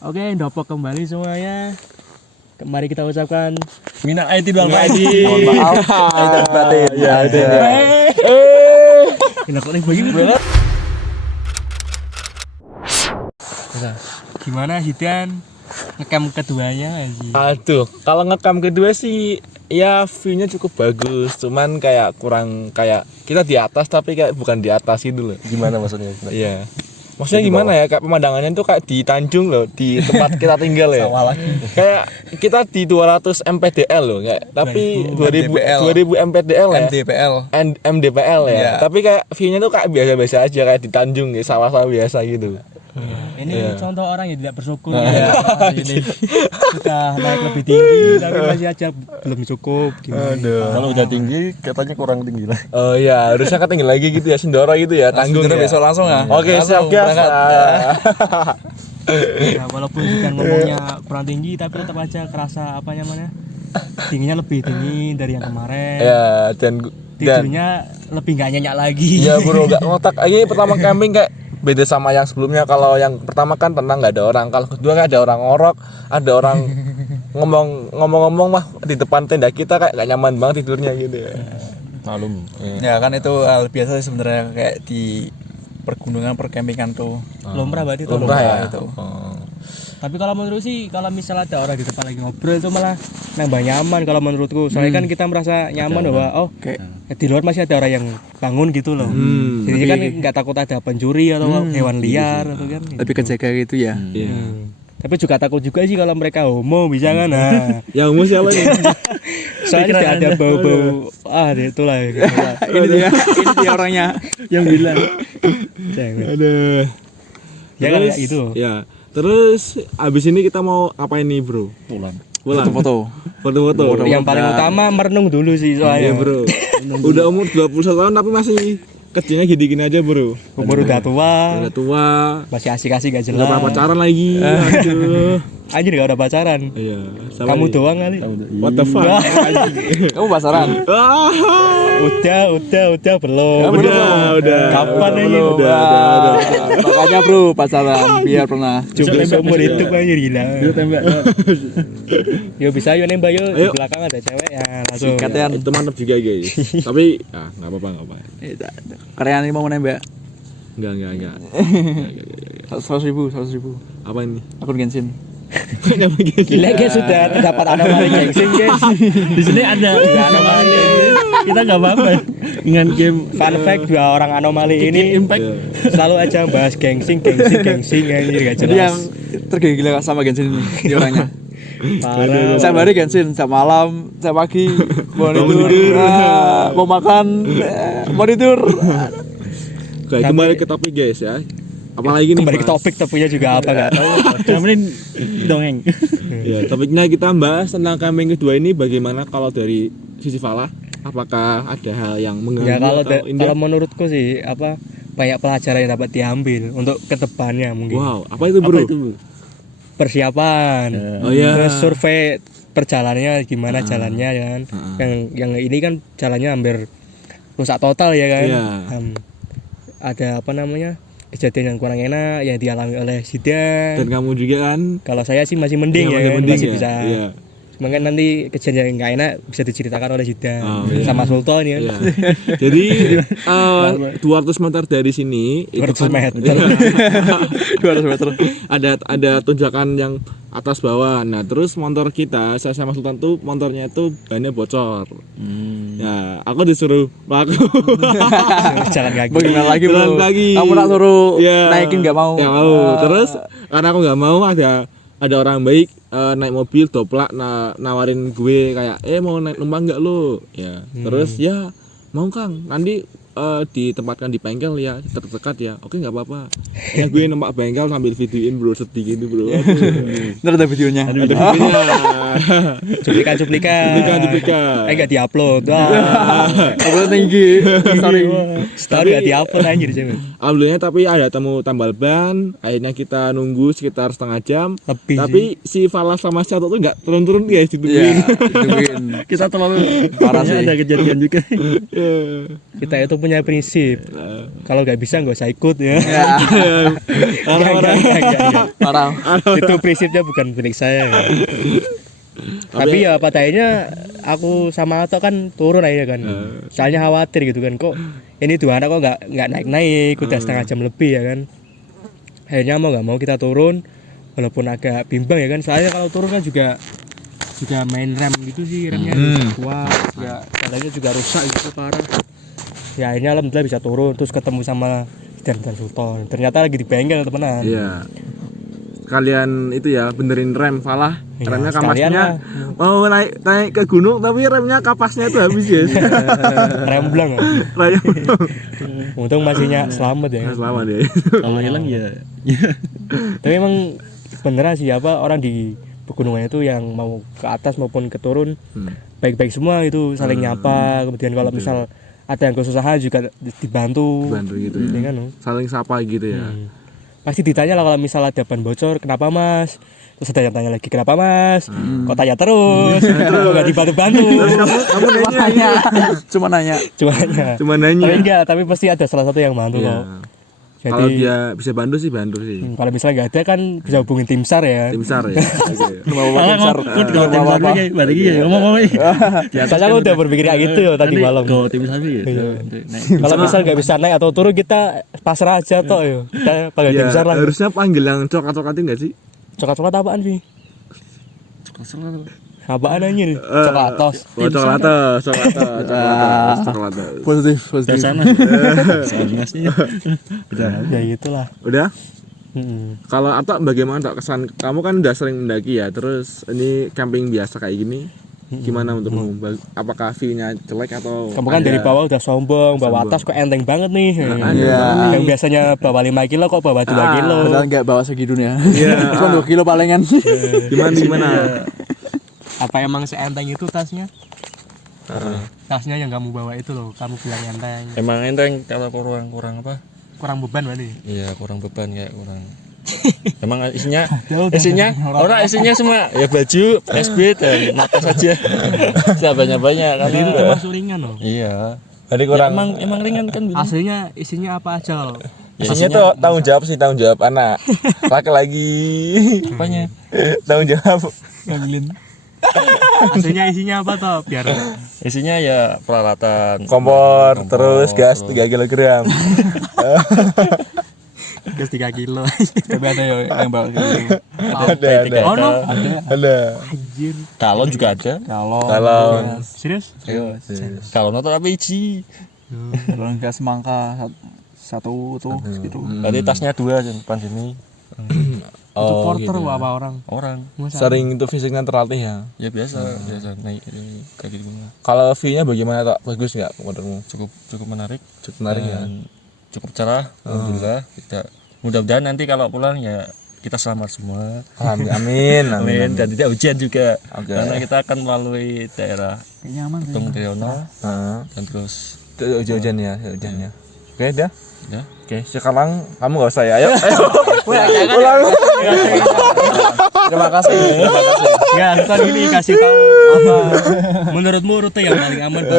Oke, dopok kembali semuanya. Mari kita ucapkan minal aidin wal faizin. Mohon maaf. Lahir batin. Ya, ada. enak kok nih begini. Gimana Hidan ngecam keduanya sih? Aduh, kalau ngekam kedua sih ya view-nya cukup bagus, cuman kayak kurang kayak kita di atas tapi kayak bukan di atas gitu loh. Gimana maksudnya? Iya. Maksudnya gimana ya? Kayak pemandangannya tuh kayak di Tanjung loh, di tempat kita tinggal ya. Kayak kita di 200 MPDL loh, kayak tapi 2000 MPDL ya. MDPL ya. Iya. Tapi kayak view-nya tuh kayak biasa-biasa aja kayak di Tanjung ya, sawah-sawah biasa gitu. Ini contoh orang yang tidak bersyukur ya. Ini sudah naik lebih tinggi tapi masih aja belum cukup gimana. Kalau udah tinggi katanya kurang tinggi lah. Oh iya, harusnya kan tinggi lagi gitu ya, Sindoro gitu ya, Tanggung ya. Besok langsung ya. Oke, siap guys. Ya, walaupun Hidan ngomongnya kurang tinggi tapi tetap aja kerasa apa namanya? Tingginya lebih tinggi dari yang kemarin. Ya, dan Tidurnya lebih nggak nyenyak lagi. iya bro, nggak ngotak. Ini pertama camping kayak beda sama yang sebelumnya. Kalau yang pertama kan tenang nggak ada orang, kalau kedua kan ada orang ngorok, ada orang ngomong-ngomong mah di depan tenda kita kayak nggak nyaman banget tidurnya gitu ya. Malum. Ya kan itu hal biasa sih sebenarnya kayak di pergunungan perkempingan tuh. Lumrah berarti itu. Lumrah ya itu. Oh. Tapi kalau menurut sih kalau misalnya ada orang di depan lagi ngobrol itu malah nambah nyaman kalau menurutku. Soalnya kan kita merasa nyaman bahwa kayak di luar masih ada orang yang bangun gitu loh. Jadi kan nggak takut ada pencuri atau hewan liar atau kan. Lebih kejaga gitu ya. Tapi juga takut juga sih kalau mereka homo bisa kan. Nah. Yang umum siapa nih? Soalnya tidak ada bau-bau itulah ya. Ini dia orangnya yang bilang. Jangan. Aduh. Jangan Terus, ya itu. Ya. Terus abis ini kita mau apain nih bro? Pulang. foto-foto. Foto-foto. Yang paling utama merenung dulu sih soalnya. Iya bro. Udah umur 21 tahun tapi masih kerjanya gini-gini aja bro. Umur udah tua. Udah tua. Masih asik-asik gak Udah jelas. pernah pacaran lagi. Aduh. Anjir gak udah pacaran. Iya. Kamu doang kali. What the fuck? Kamu pasaran? Udah belum. Udah. Kapan ini? Udah. Makanya bro pasaran biar pernah. Jomblo seumur hidup anjir gila. Yuk tembak. Yo bisa yo nembak yo. Di belakang ada cewek ya langsung. Katanya Itu mantap juga guys. Tapi nggak apa-apa. karyawan ini mau nembak Enggak. 100.000. Apa ini? Akun Genshin. Gila guys sudah terdapat anomali gengsim guys. Di sini ada anomali. Kita nggak apa-apa. Dengan game fun fact 2 orang anomali ini impact selalu aja bahas gengsing anjir gak Jadi yang jelas. tergila-gila sama Genshin ini di orangnya. Parah. Setiap hari Genshin, setiap malam, setiap pagi mau tidur, mau makan, mau tidur. Oke, kembali ke topik guys ya. Apalagi nih Kembali ke Mas? topik topiknya juga apa nggak tahu. Kemudian dongeng. Ya, topiknya kita bahas tentang camping kedua ini bagaimana kalau dari sisi Falah, apakah ada hal yang mengganggu Ya kalau atau indah? kalau menurutku sih apa banyak pelajaran yang dapat diambil untuk kedepannya mungkin. Wow, apa itu bro? Persiapan. Oh iya. Terus survei perjalanannya gimana jalannya ya kan. Yang ini kan jalannya hampir rusak total ya kan. Iya. Ada apa namanya? Kejadian yang kurang enak yang dialami oleh Hidan. Dan kamu juga kan? Kalau saya sih masih mending Iya, ya masih kan? mending Masih ya? bisa. Iya. Cuma kan nanti kejadian yang nggak enak bisa diceritakan oleh Hidan iya. sama Sultan ya. Iya. Jadi 200 meter dari sini itu 200 kan meter. 200 meter. ada tunjakan yang atas bawah. Nah, terus motor kita, saya sama Sultan tuh motornya itu bannya bocor. Ya, aku disuruh melakukan Jalan kaki. Bagaimana lagi bro? Jalan lagi. Kamu tak suruh Iya. naikin nggak mau? Nggak mau. Terus karena aku nggak mau, ada orang baik naik mobil doplak nawarin gue kayak mau naik numpang nggak lo? Ya. Terus ya mau Kang, nanti ditempatkan di bengkel ya terdekat ya. Oke nggak apa-apa. Ya gue nempak bengkel sambil videoin bro, sedih gitu bro. Ntar ada videonya. Ada videonya. Cuplikan. Nggak diupload. Upload tinggi. Sorry. Story nggak diupload anjir jangan. Alhamdulillah tapi ada temu tambal ban. Akhirnya kita nunggu sekitar setengah jam. Lebih Tapi si Falas sama Syato tuh nggak turun-turun guys, ditungguin. Iya, ditungguin. kita terlalu Parah sih. ada kejadian juga. Kita itu punya punya prinsip. Kalau nggak bisa nggak usah ikut ya. Parah. Itu prinsipnya bukan milik saya. Ya. Tapi ya pada akhirnya aku sama Ato kan turun aja kan. Soalnya khawatir gitu kan, kok ini dua anak kok nggak naik-naik, udah setengah jam lebih ya kan. Akhirnya mau nggak mau kita turun, walaupun agak bimbang ya kan. Soalnya kalau turun kan juga main rem gitu sih, remnya kuat, ya jalannya juga rusak gitu parah. Ya akhirnya alhamdulillah bisa turun, terus ketemu sama dan Sultan. Ternyata lagi di bengkel temenan. Iya. Kalian itu ya benerin rem Falah, Iya, remnya sekalian kapasnya mau naik ke gunung tapi remnya kapasnya itu habis ya. Remblang. Raya Untung masihnya selamat ya. selamat deh. Kalau hilang ya. Tapi emang beneran sih apa orang di pegunungan itu yang mau ke atas maupun ke turun baik-baik semua itu, saling nyapa. Kemudian kalau misal ada yang kesusahan juga dibantu gitu ya ya. kan. Saling sapa gitu ya. Pasti ditanya lah kalau misal ada ban bocor, kenapa mas? Terus ada yang tanya lagi, kenapa mas? Kok tanya terus? Kok gak dibantu-bantu? Kamu nanya. Cuma nanya. Cuma nanya. Tapi enggak, tapi pasti ada salah satu yang bantu kok. Jadi Kalau dia bisa bantu sih. kalau misalnya nggak ada kan bisa hubungin tim SAR ya. Tim SAR ya. Oke. Kalau tim SAR kayak balik ya ngomong Ya, soalnya aku udah berpikir kayak gitu ya tadi malam. Kalau tim SAR ya. Kalau misal nggak bisa naik atau turun kita pasrah aja toh ya. Kita panggil tim Ya, SAR lah. harusnya panggil yang coklat-coklatin enggak sih? Coklat-coklat apaan sih? Apaan aja nih? Coklatos. Coklat. Positif. Sana. Sana sih. Ya gitulah. Udah? Kalau Atta bagaimana tak kesan? Kamu kan udah sering mendaki ya, terus ini camping biasa kayak gini. Gimana menurutmu? Apakah view-nya jelek atau Kamu kan dari bawah udah sombong, bawa atas kok enteng banget nih. Iya. Yang biasanya bawa 5 kilo kok bawa 2 kilo. Padahal enggak bawa segitunya. Iya. Cuma 2 kilo palingan. Gimana? Apa emang seenteng itu tasnya? Tasnya yang kamu bawa itu loh, kamu bilang enteng. Emang enteng kalau kurang apa? Kurang beban berarti. Iya, kurang beban kayak kurang. Emang isinya isinya semua ya baju, SB dan napas saja. Tidak banyak-banyak Jadi itu karena termasuk ringan loh. iya. Jadi Ya, emang ringan kan. Aslinya isinya apa aja loh? Ya, Isinya tuh tanggung jawab anak. Laki-lagi. apanya? Tanggung jawab. Aslinya isinya apa toh? Biar Isinya ya peralatan Kompor, terus gas 3 kg. gas 3 kilo. Tapi ada yang bawa gitu. Ada. Oh no. Ada. Anjir. Galon juga ada. Kalau Serius? Ayo. Galon atau apa iji? Kalau gas semangka satu tuh segitu. Berarti tasnya 2 di depan sini. Itu porter gitu. apa orang? Orang. sering itu fisiknya terlatih ya. Ya biasa naik ini kayak gitu. Kalau view-nya bagaimana Tok? Bagus nggak menurutmu? Cukup menarik. Cukup menarik ya. Dan cukup cerah. Alhamdulillah. Mudah-mudahan nanti kalau pulang ya kita selamat semua. Amin. Amin. Dan tidak hujan juga. Oke. Karena kita akan melalui daerah Kayaknya aman sih. Tung Triono Heeh. dan terus Hujan ya. Oke, dah. ya. Oke, sekarang kamu nggak usah ya. Ayo. Terima kasih. Ya, kan ini kasih tahu apa menurutmu rute yang paling aman buat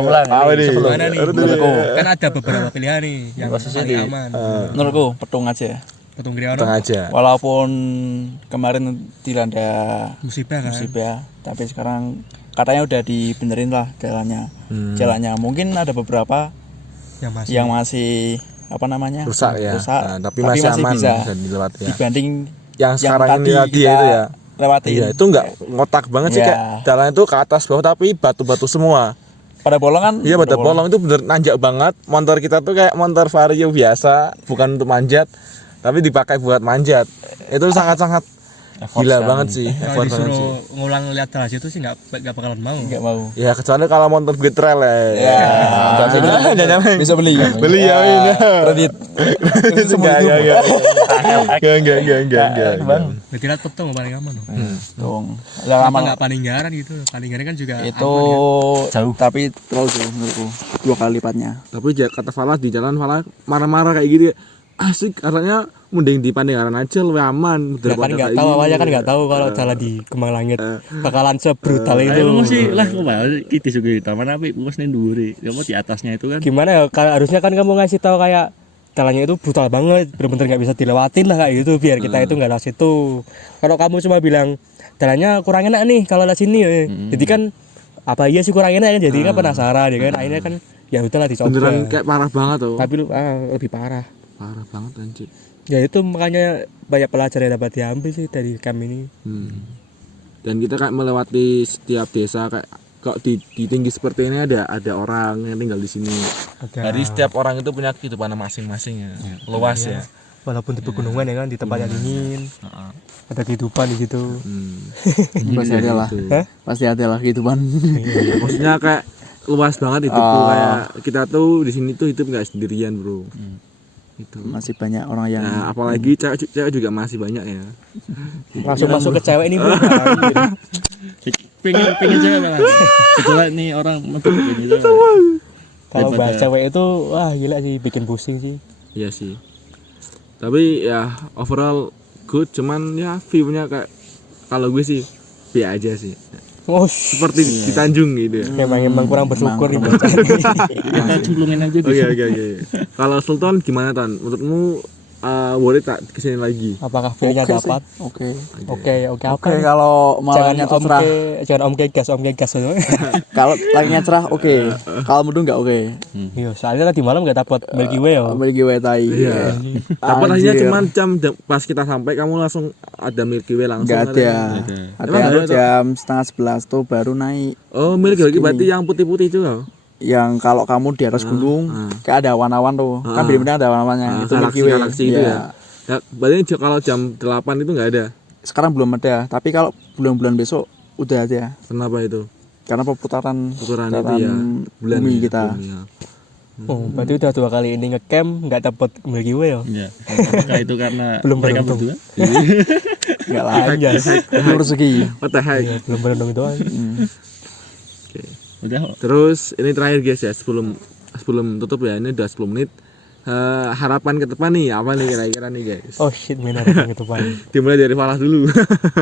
pulang? Apa nih? Mana nih? Menurutku kan ada beberapa pilihan nih yang paling aman. Menurutku petung aja. Petung Griono Tengah aja. Walaupun kemarin dilanda musibah kan. musibah, tapi sekarang katanya udah dibenerin lah jalannya. Mungkin ada beberapa yang masih apa namanya Rusak ya. rusak, Nah, tapi masih aman bisa dilewati ya. dibanding Yang sekarang ini tadi tadi kita itu ya. lewatin. Iya, itu enggak ngotak banget sih Iya. kayak jalan itu ke atas bawah tapi batu-batu semua. Pada bolong kan? Iya, pada bolong itu bener nanjak banget. Motor kita tuh kayak motor Vario biasa, bukan untuk manjat, tapi dipakai buat manjat. Itu sangat-sangat gila banget sih, Kalau effort banget sih. disuruh ngulang lihat jalan situ sih nggak bakalan mau. Enggak mau. Ya kecuali kalau motor gue trail ya. Bisa beli. Beli ya ini. Kredit. Enggak. Berarti lihat petung paling aman loh. Dong. Kenapa nggak Paninggaran gitu? Paninggaran kan juga Itu aman Jauh. tapi terlalu jauh menurutku. 2 kali lipatnya. Tapi kata Falah di jalan Falah marah-marah kayak gini. asik katanya mending di Pangandaran aja lebih aman Ya kan nggak tahu awalnya kan nggak tahu kalau jalan di Kembang Langit bakalan sebrutal itu. Ayo masih lah kok kita juga taman apa mas nih duri kamu di atasnya itu kan Gimana ya? Harusnya kan kamu ngasih tahu kayak jalannya itu brutal banget, bener-bener nggak bisa dilewatin lah kayak gitu biar kita itu nggak lewat situ. Kalau kamu cuma bilang jalannya kurang enak nih kalau lewat sini, jadi kan apa iya sih kurang enak kan? Jadi kan penasaran ya kan? Akhirnya kan ya udahlah dicoba. beneran kayak parah banget tuh. Tapi lebih parah. Parah banget anjir. Ya itu makanya banyak pelajaran yang dapat diambil sih dari camp ini. Dan kita kayak melewati setiap desa kayak kok di tinggi seperti ini ada orang yang tinggal di sini. Dari setiap orang itu punya kehidupan masing-masing ya. Luas ya. Walaupun di pegunungan ya kan di tempat yang dingin. Ada kehidupan di situ. Pasti ada lah. Pasti ada lah kehidupan. Maksudnya kayak luas banget itu kayak kita tuh di sini tuh hidup nggak sendirian, Bro. Itu. Masih banyak orang yang apalagi cewek juga masih banyak ya. Langsung masuk ke cewek ini bro. pengen cewek malah kebetulan nih orang mentok pengen cewek Kalau bahas cewek itu wah gila sih bikin pusing sih. Iya sih. Tapi ya overall good, cuman ya view-nya kayak kalau gue sih B aja sih. Seperti di Tanjung gitu ya. Emang kurang bersyukur nih. kita culungin aja Oke. Kalau Sultan gimana Tan? Menurutmu boleh tak kesini lagi? Apakah feel-nya dapat? Oke. Apa? nih? Kalau malahnya Jangan cerah. jangan om gas. Kalau langitnya cerah oke. Kalau mendung enggak oke. Iya, soalnya tadi malam enggak dapat Milky Way ya. Milky Way tai. Iya. Dapat hanya cuman jam pas kita sampai kamu langsung ada Milky Way langsung. Enggak ada. Ada jam 10:30 tuh baru naik. Oh, Milky Way berarti yang putih-putih itu loh. Yang kalau kamu di atas gunung kayak ada awan-awan tuh. Kan benar-benar ada awan-awannya. Itu Milky Way. Galaksi itu ya. Ya, berarti kalau jam 8 itu enggak ada. Sekarang belum ada, tapi kalau bulan-bulan besok udah ada. Kenapa itu? Karena perputaran itu ya. Bulan bumi kita. Ya. Oh, berarti udah 2 kali ini ngecamp enggak dapat Milky Way ya. ya apakah itu karena Belum mereka beruntung. berdua Enggak lah, belum rezeki. What the heck? Iya, belum berendam itu aja. Oke. udah Terus ini terakhir guys ya, sebelum tutup ya, ini udah 10 menit. Harapan ke depan nih apa nih kira-kira nih guys? Oh shit, benar itu Pak. Dimulai dari Falah dulu.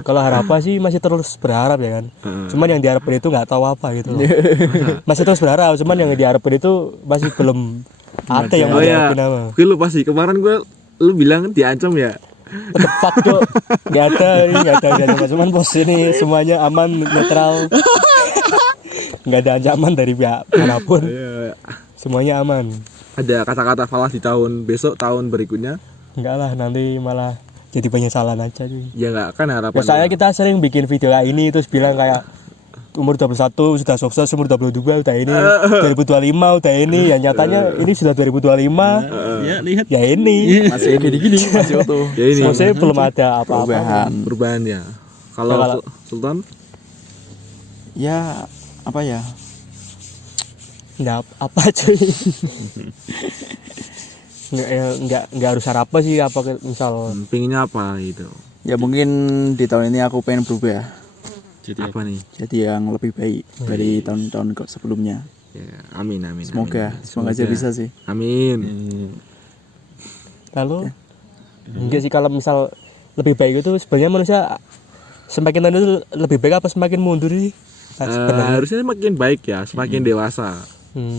Kalau harapan sih masih terus berharap ya kan. Cuman yang diharapin itu nggak tahu apa gitu loh. Masih terus berharap, cuman yang diharapin itu masih belum ada yang mau diharapin apa. Gue lupa sih kemarin lu bilang diancam ya. What the fuck tuh? Gak ada. Cuman bos ini semuanya aman, netral. Gak ada ancaman dari pihak manapun. Semuanya aman. Ada kata-kata Falah di tahun besok, tahun berikutnya? Enggak lah, nanti malah jadi penyesalan aja cuy. Ya enggak kan harapan. Ya soalnya kita sering bikin video kayak ini terus bilang kayak umur 21 sudah sukses, umur 22 udah ini, 2025 udah ini, ya nyatanya ini sudah 2025. ya lihat Ya ini Masih gini-gini, masih utuh. Ya ini maksudnya belum ada apa-apa. perubahan ya. Kalau Sultan? Ya, apa ya? Nggak apa cuy. Nggak harus harapan sih apa misal Pinginnya apa gitu. Ya mungkin di tahun ini aku pengen berubah ya. jadi Apa nih? Jadi yang lebih baik dari tahun-tahun sebelumnya. Ya, amin. Semoga aja bisa sih. Amin. lalu enggak sih kalau misal lebih baik itu sebenarnya manusia semakin tahun itu lebih baik apa semakin mundur sih? Harusnya semakin baik ya, semakin dewasa.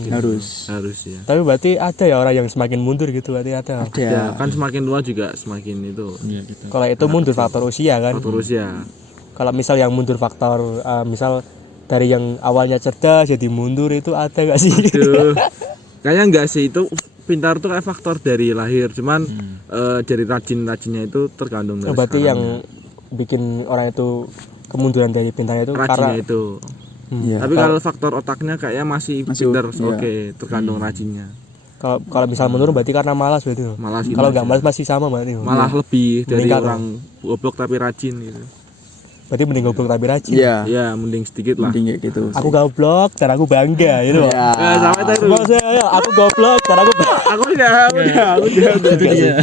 Harus ya. Tapi berarti ada ya orang yang semakin mundur gitu, berarti ada. Ya, kan semakin tua juga semakin itu. ya kita Kalau itu mundur faktor usia kan. Faktor usia. Kalau misal yang mundur faktor misal dari yang awalnya cerdas jadi mundur itu ada gak sih? Aduh. Kayaknya enggak sih, itu pintar tuh kayak faktor dari lahir, cuman dari rajinnya itu tergantung dari Berarti sekarang yang bikin orang itu kemunduran dari pintarnya itu rajinnya karena itu. Iya. Tapi kalau faktor otaknya kayaknya masih pintar, iya. oke, tergantung rajinnya. kalau misal menurun berarti karena malas berarti. Malas gitu Kalau aja. nggak malas masih sama berarti. Malah lebih dari Meningkat, orang goblok tapi rajin gitu. Berarti mending goblok tapi rajin. Iya. Ya, mending sedikit lah. Mending kayak gitu. Aku goblok dan aku bangga gitu loh. Ya. Sampai tadi. Maksudnya aku goblok dan aku bangga. Aku udah. itu dia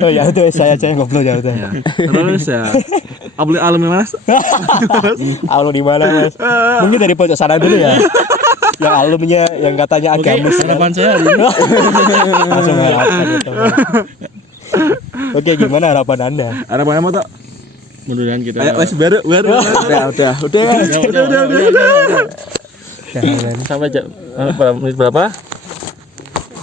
Oh ya itu saya aja yang goblok ya udah. Terus ya. Abli alam Mas. Alum di mana Mas? Mungkin dari pojok sana dulu ya. Yang alumnya yang katanya oke agamis. harapan saya hari ini Langsung harapan gitu. Oke, gimana harapan Anda? Harapan apa tuh? Mudah-mudahan kita Ayo wes baru. Udah. sampai menit berapa?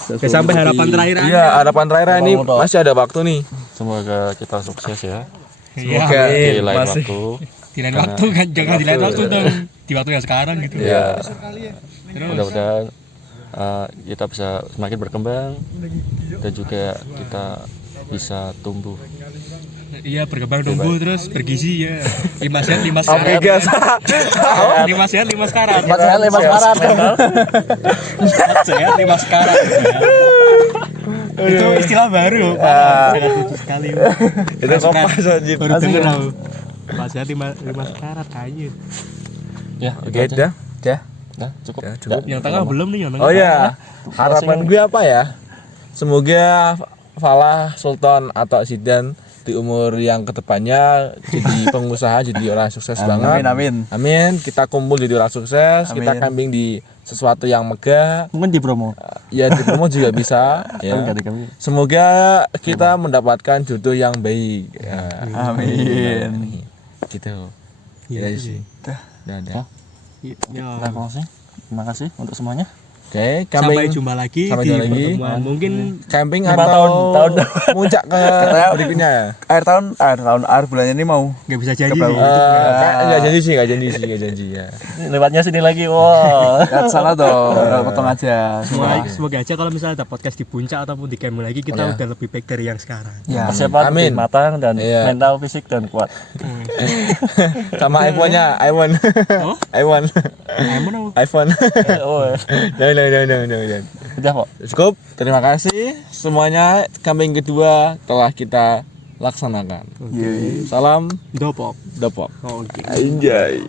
Oke, sampai harapan terakhir Anda. Iya, harapan terakhir ini masih ada waktu nih. Semoga kita sukses ya. Semoga Di lain waktu. Di lain waktu kan, jangan di lain waktu dong. Di waktu yang sekarang gitu. Ya. Mudah-mudahan kita bisa semakin berkembang dan juga kita bisa tumbuh. Iya, berkembang tumbuh terus bergizi ya. 5 sehat 5 sekarat. Oke, guys. 5 sehat 5 sekarat. 4 sehat 5 sekarat. 4 sehat 5 sekarat. Itu istilah baru. Sangat lucu sekali. Itu kompas anjir. Baru denger aku. 4 sehat 5 sekarat aja. Ya, Oke, udah. Nah, cukup. Ya, cukup. Yang tengah belum nih, yang tengah. Oh ya, harapan gue apa ya? Semoga Falah, Sultan atau Zidan di umur yang kedepannya jadi pengusaha, jadi orang sukses banget. Amin. Kita kumpul jadi orang sukses. Amin. Kita camping di sesuatu yang megah. Mungkin di promo. Ya di promo juga bisa. Ya. Semoga kita mendapatkan jodoh yang baik. Ya. Amin. Gitu. Iya Ya, sih. Udah. Ya. Terima kasih untuk semuanya. Oke, Sampai camping jumpa lagi Sampai di jumpa lagi. pertemuan. Mungkin camping 5 atau tahun. puncak ke berikutnya ya. Akhir bulan ini mau nggak bisa jadi Ke sih. Enggak janji ya. lewatnya sini lagi. Wow. Salah dong. Potong aja. Semoga aja kalau misalnya ada podcast di puncak ataupun di camp lagi kita udah lebih baik dari yang sekarang. Ya. Persiapan Amin. matang dan Iya. mental, fisik dan kuat. Sama iPhone-nya, iPhone. Oh? iPhone. Emang apa? iPhone. Oh, No. udah kok. Cukup. Terima kasih semuanya. Camping kedua telah kita laksanakan. Salam Dopok. Depok. Oke. Anjay.